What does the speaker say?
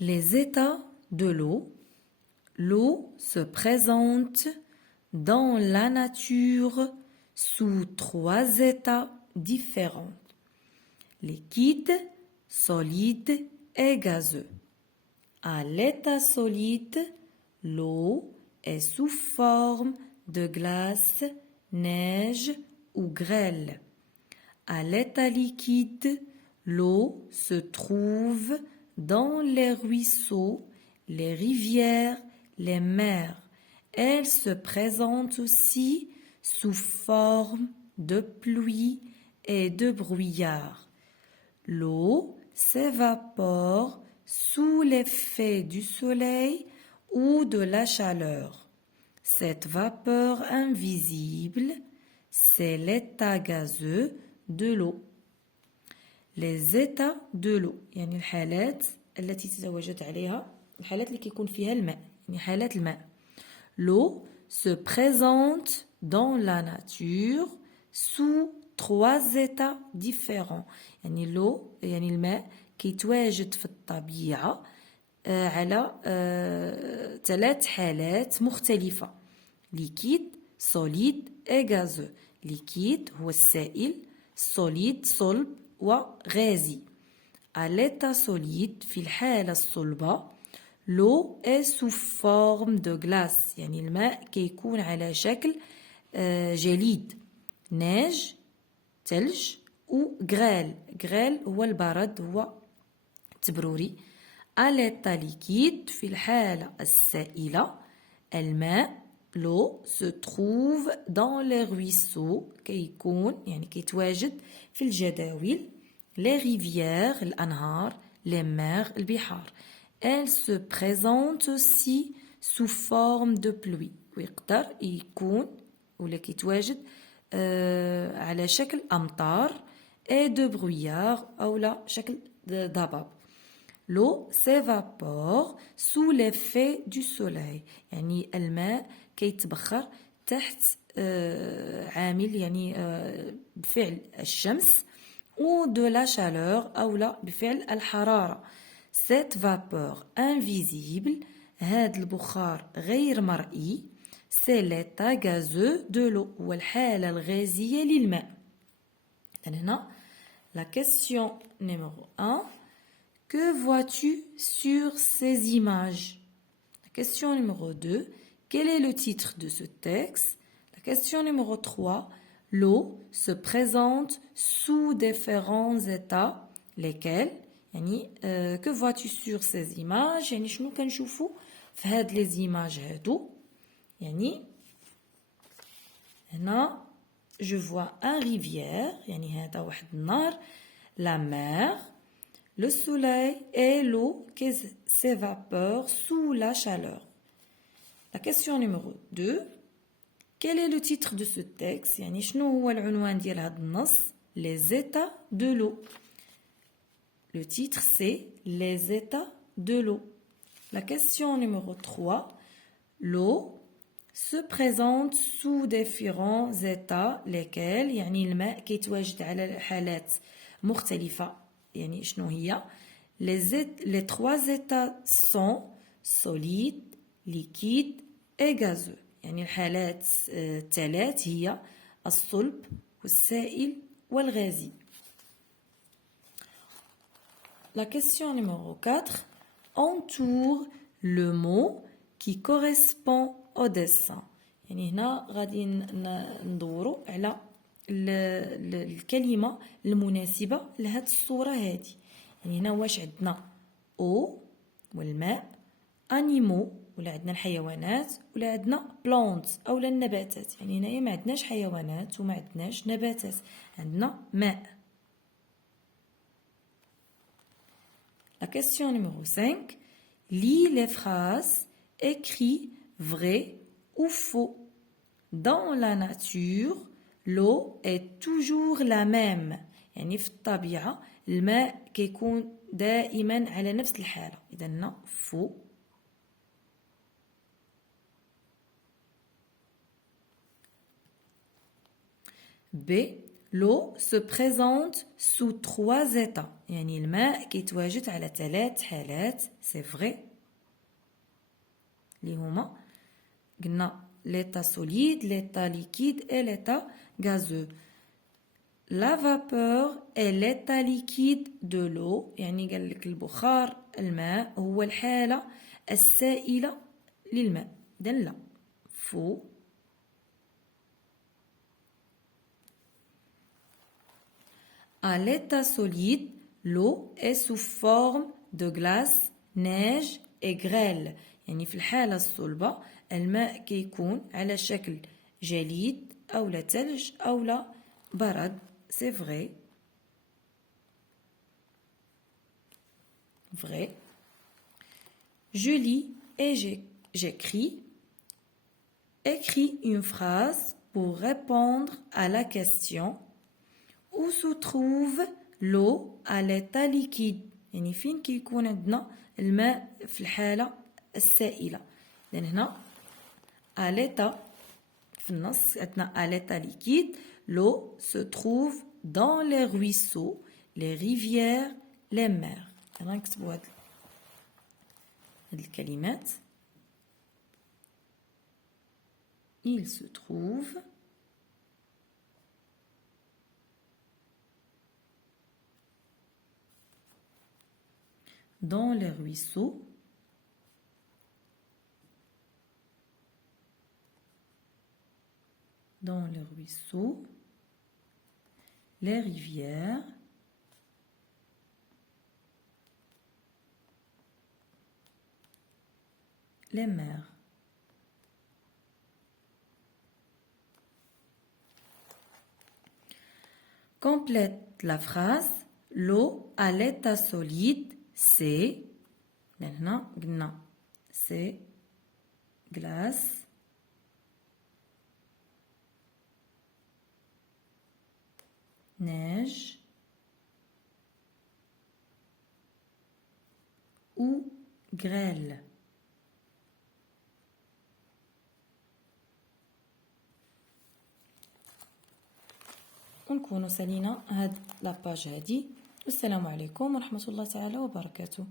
Les états de l'eau. L'eau se présente dans la nature sous 3 états différents. Liquide, solide et gazeux. À l'état solide, l'eau est sous forme de glace, neige ou grêle. À l'état liquide, l'eau se trouve dans les ruisseaux, les rivières, les mers. Elle se présente aussi sous forme de pluie et de brouillard. L'eau s'évapore sous l'effet du soleil ou de la chaleur. Cette vapeur invisible, c'est l'état gazeux de l'eau. Les états de l'eau يعني الحالات التي تتواجد عليها الحالات اللي كيكون فيها الماء يعني حالات الماء. L'eau se présente dans la nature sous 3 états différents. يعني l'eau يعني الماء كيتواجد في الطبيعة على 3 حالات مختلفة. liquide, solide et gazeux. liquide هو السائل, solide صلب وغازي. À l'état solide في الحالة الصلبة l'eau est sous forme de glace يعني الماء كيكون على شكل جليد neige ثلج و grêle هو البرد هو تبروري. À l'état liquide في الحالة السائلة الماء l'eau se trouve dans les ruisseaux كيكون يعني كيتواجد في الجداول les rivières الأنهار les mers البحار. Elle se présente aussi sous forme de pluie ويقدر يكون ولا كيتواجد على شكل أمطار et de brouillard أو لا شكل ضباب. L'eau s'évapore sous l'effet du soleil يعني الماء كيتبخر تحت عامل يعني بفعل الشمس ou de la chaleur أو لا بفعل الحرارة. Cette vapeur invisible هذا البخار غير مرئي c'est l'état gazeux de l'eau هو الحالة الغازية للماء. هنا la question numéro 1. Que vois-tu sur ces images? La question numéro 2. Quel est le titre de ce texte? La question numéro 3. L'eau se présente sous différents états. Lesquels? يعني que vois-tu sur ces images? يعني شنو كنشوفوا في هاد les images هادو؟ يعني هنا je vois un rivière يعني هذا واحد النهر, la mer, le soleil et l'eau qui s'évapore sous la chaleur. La question numéro 2. Quel est le titre de ce texte? يعني شنو هو العنوان ديال هذا النص؟ Les états de l'eau. Le titre c'est Les états de l'eau. La question numéro 3. L'eau se présente sous différents états lesquels يعني الماء كيتواجد على حالات مختلفة يعني شنو هي les 3 états sont solide, liquide et gazeux يعني الحالات الثلاث هي الصلب والسائل والغازي. La question numéro 4. Entoure le mot qui correspond au dessin. يعني هنا غادي ندوروا على الكلمة المناسبة لهاد الصورة هادي. يعني هنا واش عندنا او والماء, انيمو ولا عندنا الحيوانات ولا عندنا بلانت او النباتات. يعني هنايا ما عندناش حيوانات وما عندناش نباتات, عندنا ماء. La question numéro 5. Lis les phrases, écris vrai ou faux. Dans la nature, l'eau est toujours la même. يعني في الطبيعة الماء كيكون دائما على نفس الحالة. إذا هنا faux. B. L'eau se présente sous 3 états. يعني الماء كيتواجد على 3 حالات. C'est vrai. اللي هما قلنا l'état solide, l'état liquide et l'état gazeux. La vapeur est l'état liquide de l'eau. يعني قال لك البخار الماء هو الحالة السائلة للماء. دل فو. À l'état solide, l'eau est sous forme de glace, neige et grêle. يعني في الحالة الصلبة الماء كيكون على شكل جليد أو لا ثلج أو لا برد. C'est vrai. Vrai. Je lis et j'écris. Écris une phrase pour répondre à la question. Où se trouve l'eau à l'état liquide؟ يعني فين كيكون عندنا الماء في الحالة السائلة؟ لأن هنا à l'état في النص عندنا à l'état liquide l'eau se trouve dans les ruisseaux, les rivières, les mers. غنكتبوا هاد الكلمات. Il se trouve dans les ruisseaux, les rivières, les mers. Complète la phrase. L'eau à l'état solide, c'est glace, neige ou grêle. ونكونوا سالينا هاد لاباج هادي. والسلام عليكم ورحمة الله تعالى وبركاته.